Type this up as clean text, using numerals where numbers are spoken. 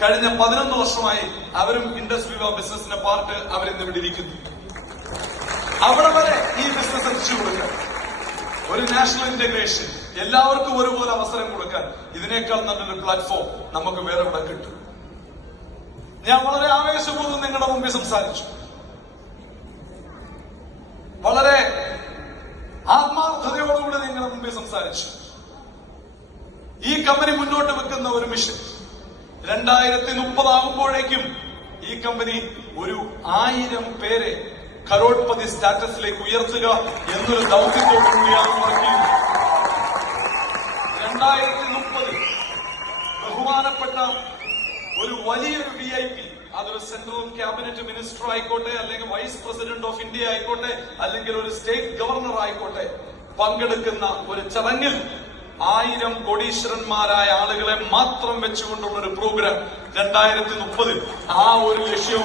കഴിഞ്ഞ 11 വർഷമായി അവരും ഇൻഡസ്ട്രി ഓഫ് ബിസിനസിന്റെ പാർട്ട് അവരിന്ന് ഇവിടെ ഇരിക്കുന്നു. അവിടെ വരെ ഈ ബിസിനസ് എത്തിച്ചു കൊടുക്കാൻ ഒരു നാഷണൽ ഇന്റഗ്രേഷൻ, എല്ലാവർക്കും ഒരുപോലെ അവസരം കൊടുക്കാൻ ഇതിനേക്കാൾ നല്ലൊരു പ്ലാറ്റ്ഫോം നമുക്ക് വേറെ ഇവിടെ കിട്ടും. ഞാൻ വളരെ ആവേശപൂർവ്വം നിങ്ങളുടെ മുമ്പിൽ സംസാരിച്ചു, വളരെ ആത്മാർത്ഥതയോടുകൂടി നിങ്ങളുടെ മുമ്പിൽ സംസാരിച്ചു. ഈ കമ്പനി മുന്നോട്ട് വെക്കുന്ന ഒരു മിഷൻ 2030 ആകുമ്പോഴേക്കും ഈ കമ്പനി ഒരു 1000 പേരെ കരോഡ്പതി സ്റ്റാറ്റസിലേക്ക് ഉയർത്തുക എന്നൊരു ദൗത്യത്തോടുകൂടിയാണ് വർക്ക് ചെയ്യുന്നത്. 2030 ബഹുമാനപ്പെട്ട ഒരു വലിയൊരു VIP, അതൊരു സെൻട്രൽ ക്യാബിനറ്റ് മിനിസ്റ്റർ ആയിക്കോട്ടെ, അല്ലെങ്കിൽ വൈസ് പ്രസിഡന്റ് ഓഫ് ഇന്ത്യ ആയിക്കോട്ടെ, അല്ലെങ്കിൽ ഒരു സ്റ്റേറ്റ് ഗവർണർ ആയിക്കോട്ടെ, പങ്കെടുക്കുന്ന ഒരു ചടങ്ങിൽ 1000 കോടീശ്വരന്മാരായ ആളുകളെ മാത്രം വെച്ചുകൊണ്ടുള്ള ഒരു പ്രോഗ്രാം 2030 ആ ഒരു ലക്ഷ്യവും